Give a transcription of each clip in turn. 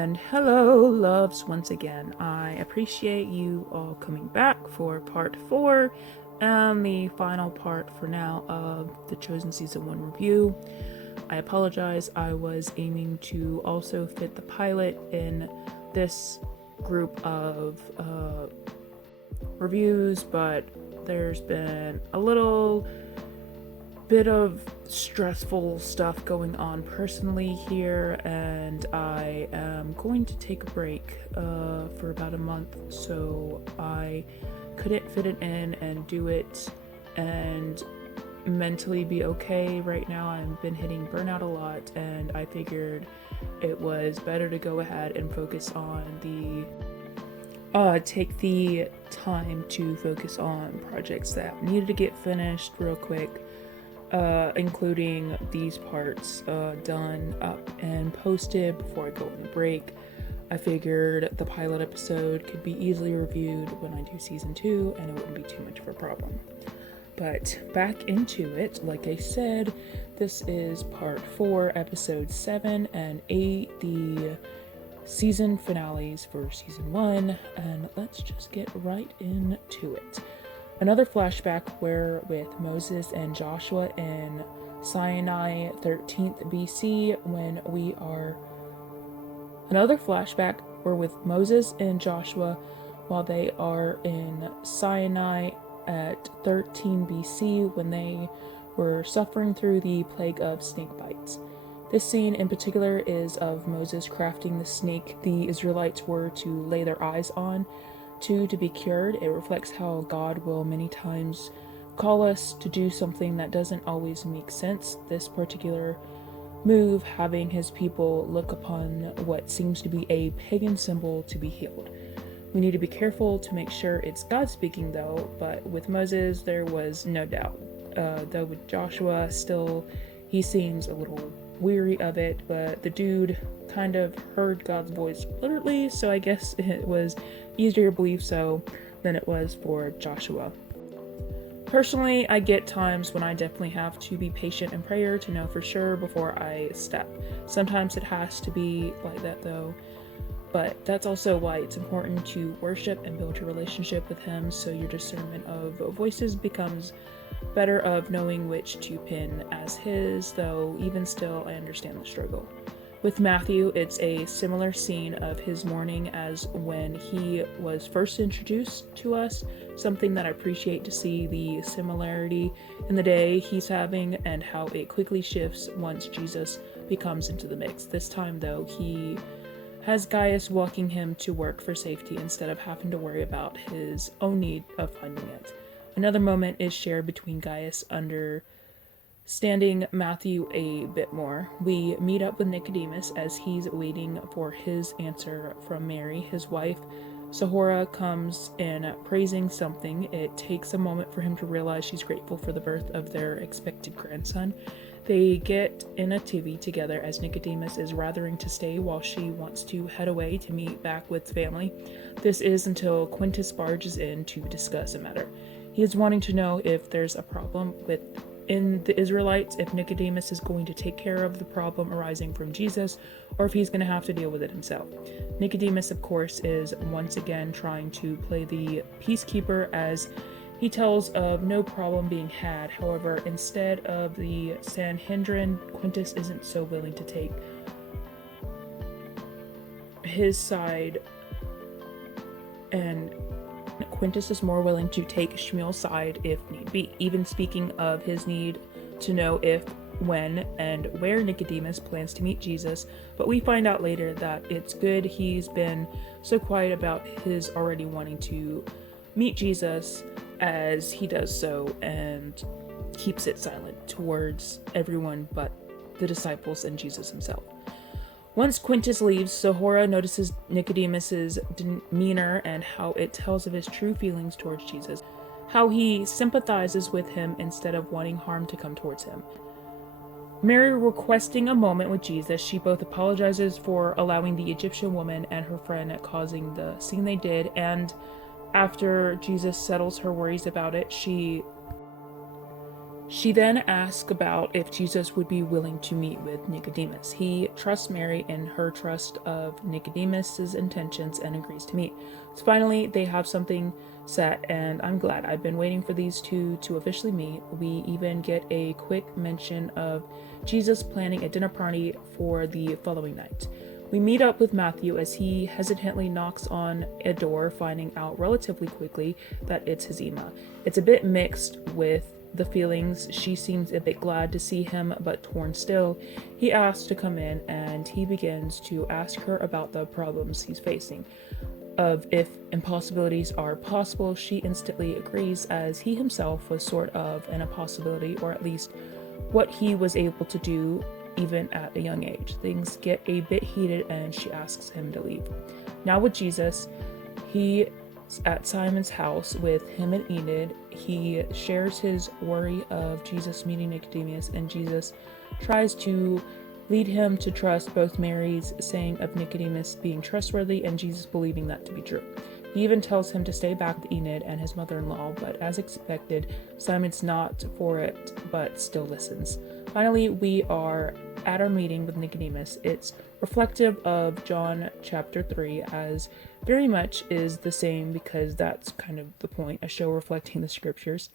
And hello, loves, once again. I appreciate you all coming back for part 4 and the final part for now of the Chosen Season 1 review. I apologize, I was aiming to also fit the pilot in this group of reviews, but there's been a little bit of stressful stuff going on personally here, and I am going to take a break for about a month, so I couldn't fit it in and do it and mentally be okay. Right now I've been hitting burnout a lot, and I figured it was better to go ahead and focus on take the time to focus on projects that needed to get finished real quick, including these parts done up and posted before I go on the break. I figured the pilot episode could be easily reviewed when I do season 2 and it wouldn't be too much of a problem. But back into it, like I said, this is part 4, episode 7 and 8, the season finales for season 1, and let's just get right into it. Another flashback where with Moses and Joshua in Sinai 13th BC Another flashback where with Moses and Joshua while they are in Sinai at 13 BC when they were suffering through the plague of snake bites. This scene in particular is of Moses crafting the snake the Israelites were to lay their eyes on to be cured. It reflects how God will many times call us to do something that doesn't always make sense. This particular move having his people look upon what seems to be a pagan symbol to be healed. We need to be careful to make sure it's God speaking though, but with Moses there was no doubt. Though with Joshua still, he seems a little weary of it, but the dude kind of heard God's voice literally, so I guess it was easier to believe so than it was for Joshua. Personally, I get times when I definitely have to be patient in prayer to know for sure before I step. Sometimes it has to be like that though, but that's also why it's important to worship and build your relationship with Him, so your discernment of voices becomes better, of knowing which to pin as His, though even still I understand the struggle. With Matthew, it's a similar scene of his morning as when he was first introduced to us, something that I appreciate to see the similarity in the day he's having and how it quickly shifts once Jesus becomes into the mix. This time though, he has Gaius walking him to work for safety instead of having to worry about his own need of finding it. Another moment is shared between Gaius understanding Matthew a bit more. We meet up with Nicodemus as he's waiting for his answer from Mary, his wife. Zipporah comes in praising something. It takes a moment for him to realize she's grateful for the birth of their expected grandson. They get in a TV together as Nicodemus is rathering to stay while she wants to head away to meet back with family. This is until Quintus barges in to discuss a matter. He is wanting to know if there's a problem in the Israelites, if Nicodemus is going to take care of the problem arising from Jesus, or if he's going to have to deal with it himself. Nicodemus, of course, is once again trying to play the peacekeeper as he tells of no problem being had. However, instead of the Sanhedrin, Quintus isn't so willing to take his side, and Quintus is more willing to take Shmuel's side if need be, even speaking of his need to know if, when, and where Nicodemus plans to meet Jesus, but we find out later that it's good he's been so quiet about his already wanting to meet Jesus, as he does so and keeps it silent towards everyone but the disciples and Jesus himself. Once Quintus leaves, Zipporah notices Nicodemus's demeanor and how it tells of his true feelings towards Jesus, how he sympathizes with him instead of wanting harm to come towards him. Mary requesting a moment with Jesus, she both apologizes for allowing the Egyptian woman and her friend causing the scene they did, and after Jesus settles her worries about it, she She then asks about if Jesus would be willing to meet with Nicodemus. He trusts Mary in her trust of Nicodemus's intentions and agrees to meet. So finally, they have something set, and I'm glad. I've been waiting for these two to officially meet. We even get a quick mention of Jesus planning a dinner party for the following night. We meet up with Matthew as he hesitantly knocks on a door, finding out relatively quickly that it's his Emma. It's a bit mixed with the feelings. She seems a bit glad to see him, but torn still. He asks to come in, and he begins to ask her about the problems he's facing. Of if impossibilities are possible, she instantly agrees, as he himself was sort of an impossibility, or at least what he was able to do even at a young age. Things get a bit heated, and she asks him to leave. Now with Jesus, he at Simon's house with him and Enid. He shares his worry of Jesus meeting Nicodemus, and Jesus tries to lead him to trust both Mary's saying of Nicodemus being trustworthy and Jesus believing that to be true. He even tells him to stay back with Enid and his mother-in-law, but as expected, Simon's not for it, but still listens. Finally, we are at our meeting with Nicodemus. It's reflective of John chapter 3, as very much is the same, because that's kind of the point, a show reflecting the scriptures.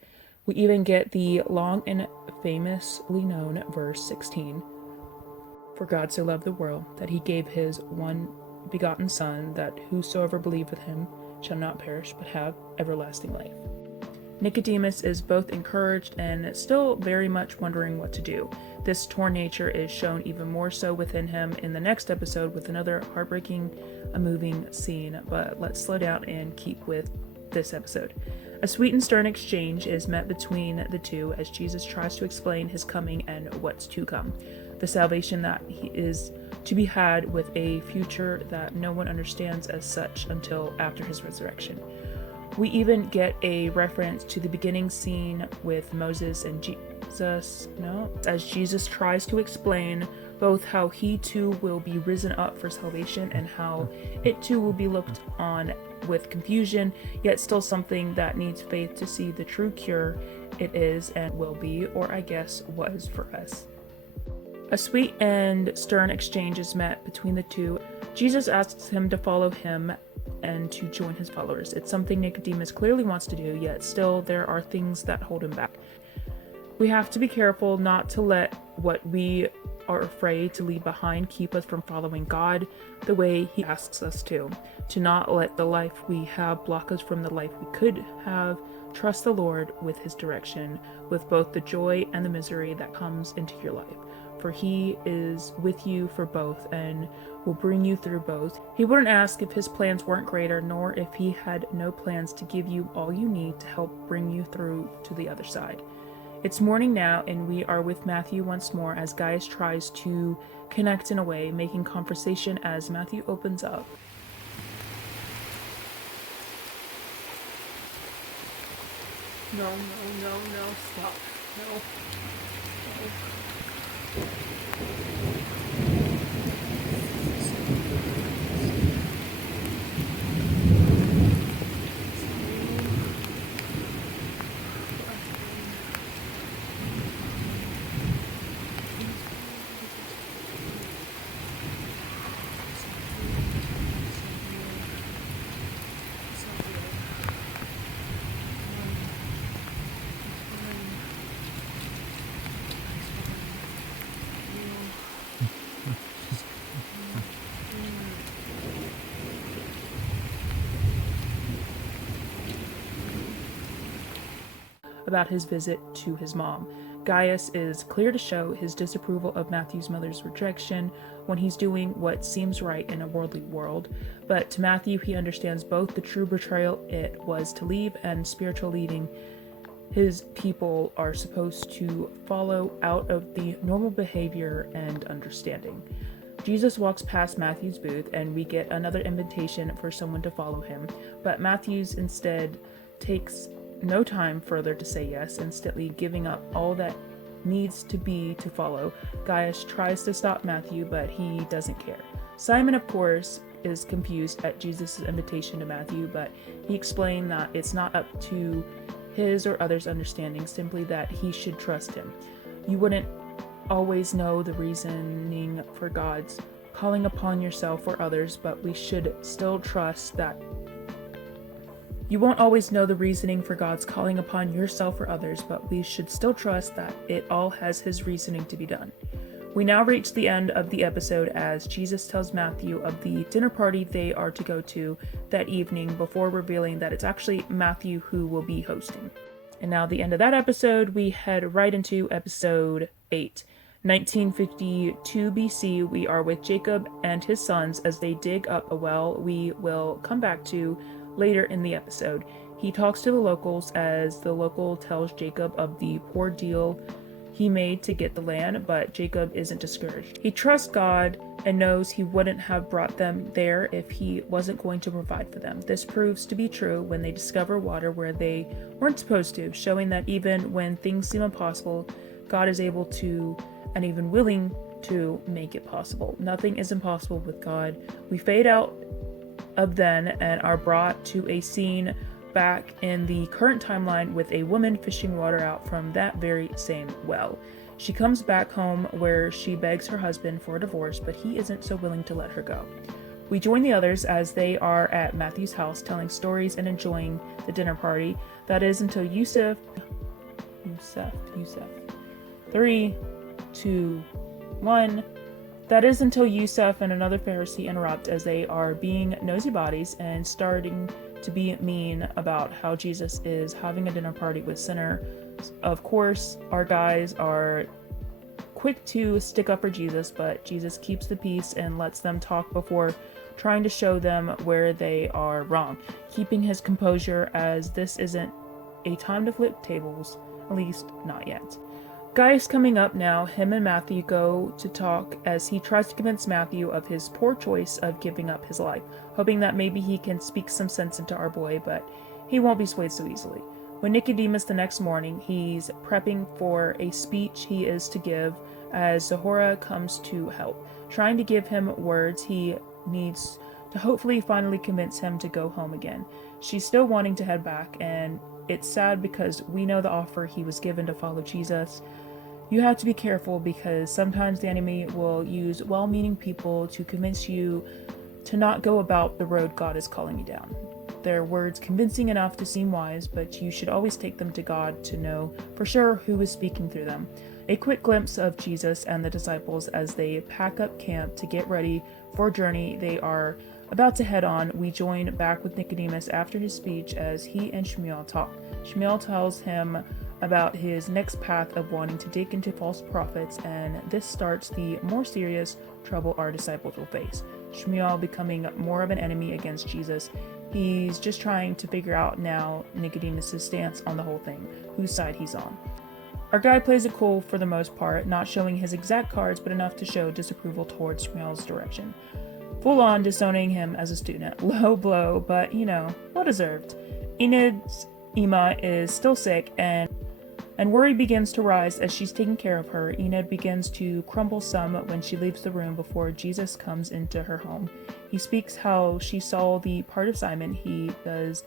We even get the long and famously known verse 16. For God so loved the world, that he gave his one begotten Son, that whosoever believeth him shall not perish, but have everlasting life. Nicodemus is both encouraged and still very much wondering what to do. This torn nature is shown even more so within him in the next episode with another heartbreaking, moving scene, but let's slow down and keep with this episode. A sweet and stern exchange is met between the two as Jesus tries to explain his coming and what's to come. The salvation that he is to be had with a future that no one understands as such until after his resurrection. We even get a reference to the beginning scene with Moses and Jesus, as Jesus tries to explain both how he too will be risen up for salvation and how it too will be looked on with confusion, yet still something that needs faith to see the true cure it is and will be, or I guess was for us. A sweet and stern exchange is met between the two. Jesus asks him to follow him and to join his followers. It's something Nicodemus clearly wants to do, yet still there are things that hold him back. We have to be careful not to let what we are afraid to leave behind keep us from following God the way he asks us to not let the life we have block us from the life we could have. Trust the Lord with his direction, with both the joy and the misery that comes into your life. For he is with you for both and will bring you through both. He wouldn't ask if his plans weren't greater, nor if he had no plans to give you all you need to help bring you through to the other side. It's morning now, and we are with Matthew once more as Gaius tries to connect in a way, making conversation as Matthew opens up. No, stop. No. About his visit to his mom. Gaius is clear to show his disapproval of Matthew's mother's rejection when he's doing what seems right in a worldly world, but to Matthew he understands both the true betrayal it was to leave and spiritual leading his people are supposed to follow out of the normal behavior and understanding. Jesus walks past Matthew's booth and we get another invitation for someone to follow him, but Matthew's instead takes no time further to say yes, instantly giving up all that needs to be to follow. Gaius tries to stop Matthew, but he doesn't care. Simon, of course, is confused at Jesus' invitation to Matthew, but he explained that it's not up to his or others' understanding, simply that he should trust him. You wouldn't always know the reasoning for God's calling upon yourself or others, but we should still trust that. You won't always know the reasoning for God's calling upon yourself or others, but we should still trust that it all has his reasoning to be done. We now reach the end of the episode as Jesus tells Matthew of the dinner party they are to go to that evening, before revealing that it's actually Matthew who will be hosting. And now the end of that episode, we head right into episode 8. 1952 BC, we are with Jacob and his sons as they dig up a well we will come back to later in the episode. He talks to the locals as the local tells Jacob of the poor deal he made to get the land, but Jacob isn't discouraged. He trusts God and knows he wouldn't have brought them there if he wasn't going to provide for them. This proves to be true when they discover water where they weren't supposed to, showing that even when things seem impossible, God is able to and even willing to make it possible. Nothing is impossible with God. We fade out of then and are brought to a scene back in the current timeline with a woman fishing water out from that very same well. She comes back home where she begs her husband for a divorce, but he isn't so willing to let her go. We join the others as they are at Matthew's house telling stories and enjoying the dinner party. That is until Yusuf. 3, 2, 1. That is until Yusuf and another Pharisee interrupt as they are being nosy bodies and starting to be mean about how Jesus is having a dinner party with sinners. Of course, our guys are quick to stick up for Jesus, but Jesus keeps the peace and lets them talk before trying to show them where they are wrong, keeping his composure as this isn't a time to flip tables, at least not yet. Gaius coming up now, him and Matthew go to talk as he tries to convince Matthew of his poor choice of giving up his life, hoping that maybe he can speak some sense into our boy, but he won't be swayed so easily. When Nicodemus the next morning, he's prepping for a speech he is to give as Zahora comes to help, trying to give him words he needs to hopefully finally convince him to go home again. She's still wanting to head back, and it's sad because we know the offer he was given to follow Jesus. You have to be careful because sometimes the enemy will use well-meaning people to convince you to not go about the road God is calling you down. Their words convincing enough to seem wise, but you should always take them to God to know for sure who is speaking through them. A quick glimpse of Jesus and the disciples as they pack up camp to get ready for a journey they are about to head on. We join back with Nicodemus after his speech as he and Shmuel talk. Shmuel tells him about his next path of wanting to dig into false prophets, and this starts the more serious trouble our disciples will face. Shmuel becoming more of an enemy against Jesus. He's just trying to figure out now Nicodemus' stance on the whole thing, whose side he's on. Our guy plays it cool for the most part, not showing his exact cards, but enough to show disapproval towards Shmuel's direction. Full on disowning him as a student. Low blow, but well deserved. Enid's Ima is still sick, and worry begins to rise as she's taking care of her. Enid begins to crumble some when she leaves the room before Jesus comes into her home. He speaks how she saw the part of Simon he does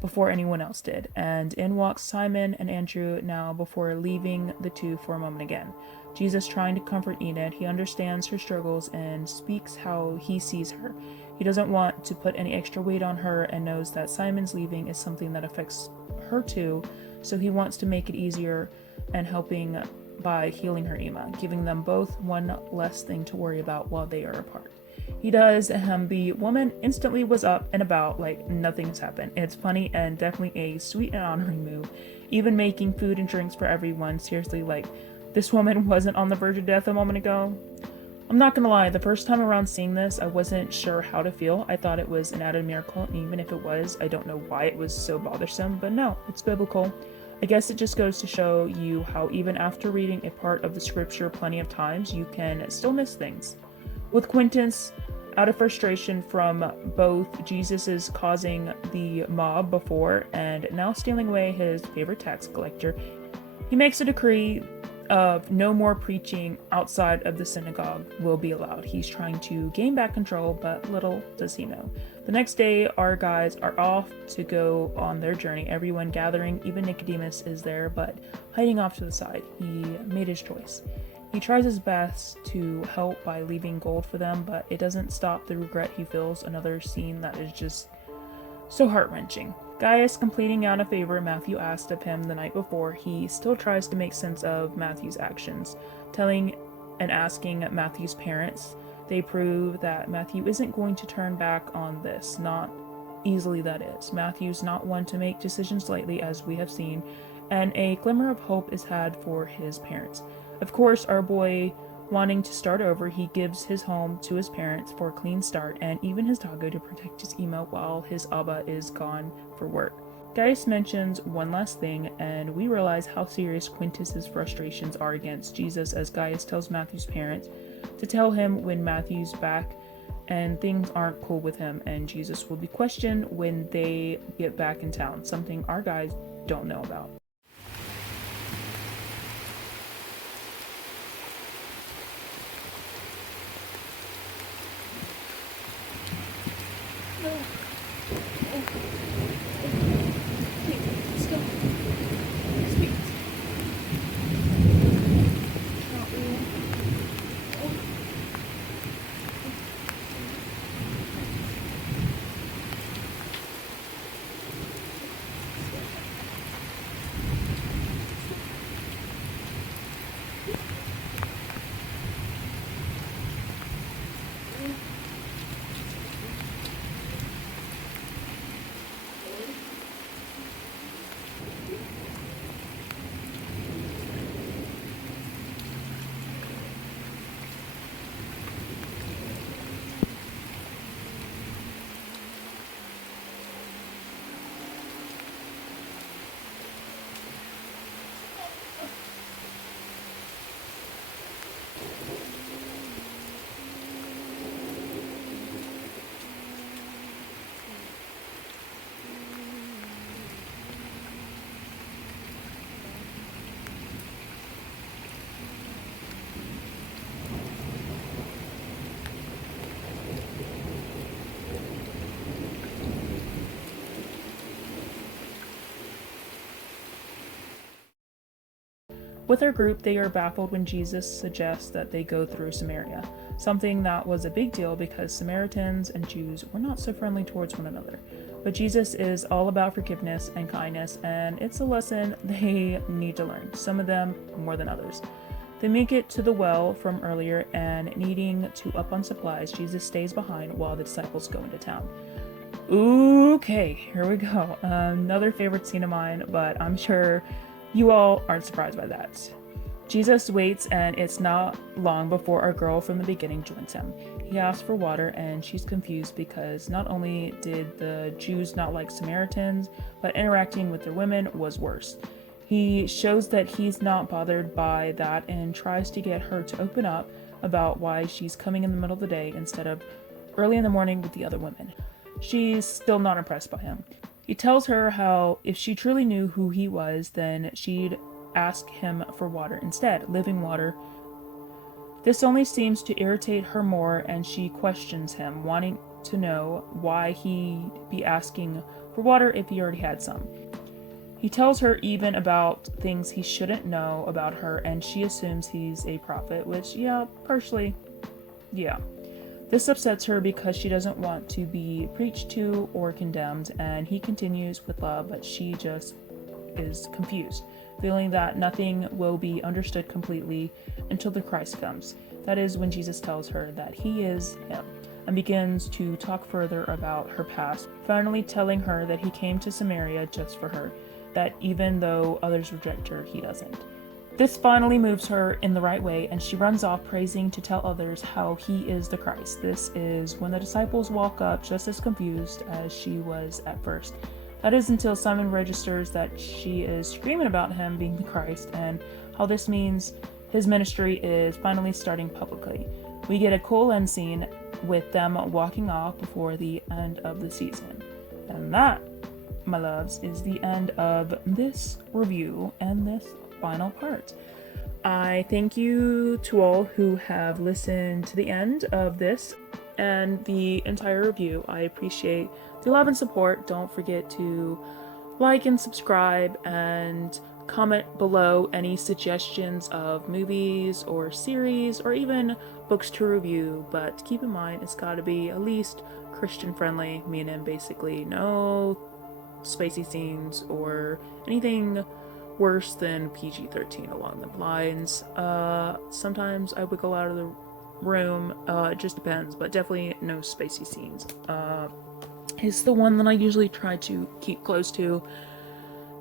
before anyone else did, and in walks Simon and Andrew now before leaving the two for a moment again. Jesus trying to comfort Enid, he understands her struggles and speaks how he sees her. He doesn't want to put any extra weight on her and knows that Simon's leaving is something that affects her too, so he wants to make it easier and helping by healing her Ima, giving them both one less thing to worry about while they are apart. He does, the woman instantly was up and about like nothing's happened. It's funny and definitely a sweet and honoring move, even making food and drinks for everyone. Seriously, like, this woman wasn't on the verge of death a moment ago. I'm not gonna lie, the first time around seeing this, I wasn't sure how to feel. I thought it was an added miracle, and even if it was, I don't know why it was so bothersome, but no, it's biblical. I guess it just goes to show you how even after reading a part of the scripture plenty of times, you can still miss things. With Quintus, out of frustration from both Jesus' causing the mob before and now stealing away his favorite tax collector, he makes a decree of no more preaching outside of the synagogue will be allowed. He's trying to gain back control, but little does he know. The next day, our guys are off to go on their journey. Everyone gathering, even Nicodemus is there, but hiding off to the side. He made his choice. He tries his best to help by leaving gold for them, but it doesn't stop the regret he feels. Another scene that is just so heart-wrenching. Gaius completing out a favor Matthew asked of him the night before, he still tries to make sense of Matthew's actions. Telling and asking Matthew's parents, they prove that Matthew isn't going to turn back on this, not easily that is. Matthew's not one to make decisions lightly, as we have seen, and a glimmer of hope is had for his parents. Of course, our boy wanting to start over, he gives his home to his parents for a clean start, and even his doggo to protect his emo while his Abba is gone for work. Gaius mentions one last thing, and we realize how serious Quintus's frustrations are against Jesus, as Gaius tells Matthew's parents to tell him when Matthew's back and things aren't cool with him, and Jesus will be questioned when they get back in town, something our guys don't know about. With our group, they are baffled when Jesus suggests that they go through Samaria, something that was a big deal because Samaritans and Jews were not so friendly towards one another. But Jesus is all about forgiveness and kindness, and it's a lesson they need to learn, some of them more than others. They make it to the well from earlier, and needing to up on supplies, Jesus stays behind while the disciples go into town. Okay, here we go. Another favorite scene of mine, but I'm sure you all aren't surprised by that. Jesus waits, and it's not long before our girl from the beginning joins him. He asks for water, and she's confused because not only did the Jews not like Samaritans, but interacting with their women was worse. He shows that he's not bothered by that and tries to get her to open up about why she's coming in the middle of the day instead of early in the morning with the other women. She's still not impressed by him. He tells her how if she truly knew who he was, then she'd ask him for water instead, living water. This only seems to irritate her more, and she questions him, wanting to know why he'd be asking for water if he already had some. He tells her even about things he shouldn't know about her, and she assumes he's a prophet, which, partially. This upsets her because she doesn't want to be preached to or condemned, and he continues with love, but she just is confused, feeling that nothing will be understood completely until the Christ comes. That is when Jesus tells her that he is him, and begins to talk further about her past, finally telling her that he came to Samaria just for her, that even though others reject her, he doesn't. This finally moves her in the right way, and she runs off praising to tell others how he is the Christ. This is when the disciples walk up just as confused as she was at first. That is until Simon registers that she is screaming about him being the Christ, and how this means his ministry is finally starting publicly. We get a cool end scene with them walking off before the end of the season. And that, my loves, is the end of this review and this final part. I thank you to all who have listened to the end of this and the entire review. I appreciate the love and support. Don't forget to like and subscribe and comment below any suggestions of movies or series or even books to review, but keep in mind it's got to be at least Christian friendly, meaning basically no spicy scenes or anything worse than PG-13 along the lines. Sometimes I wiggle out of the room, it just depends, but definitely no spicy scenes. Is the one that I usually try to keep close to.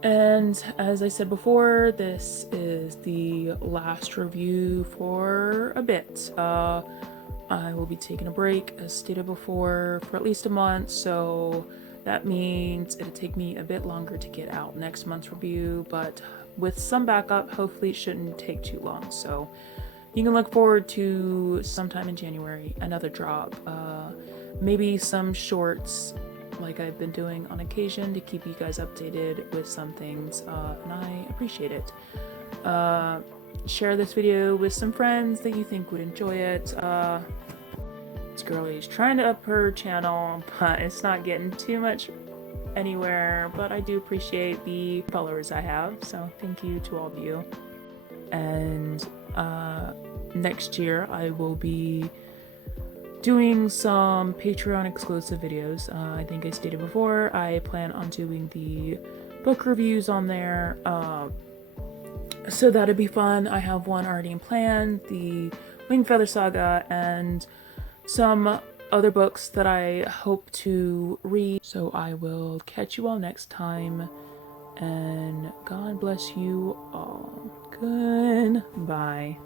And as I said before, this is the last review for a bit. I will be taking a break, as stated before, for at least a month, so that means it'll take me a bit longer to get out next month's review, but with some backup, hopefully it shouldn't take too long. So you can look forward to sometime in January another drop. Maybe some shorts like I've been doing on occasion to keep you guys updated with some things, and I appreciate it. Share this video with some friends that you think would enjoy it. This girl is trying to up her channel, but it's not getting too much anywhere, but I do appreciate the followers I have, so thank you to all of you. And next year I will be doing some Patreon exclusive videos. I think I stated before, I plan on doing the book reviews on there, so that'd be fun. I have one already in plan, the Wingfeather Saga, and some other books that I hope to read. So I will catch you all next time, and God bless you all. Goodbye.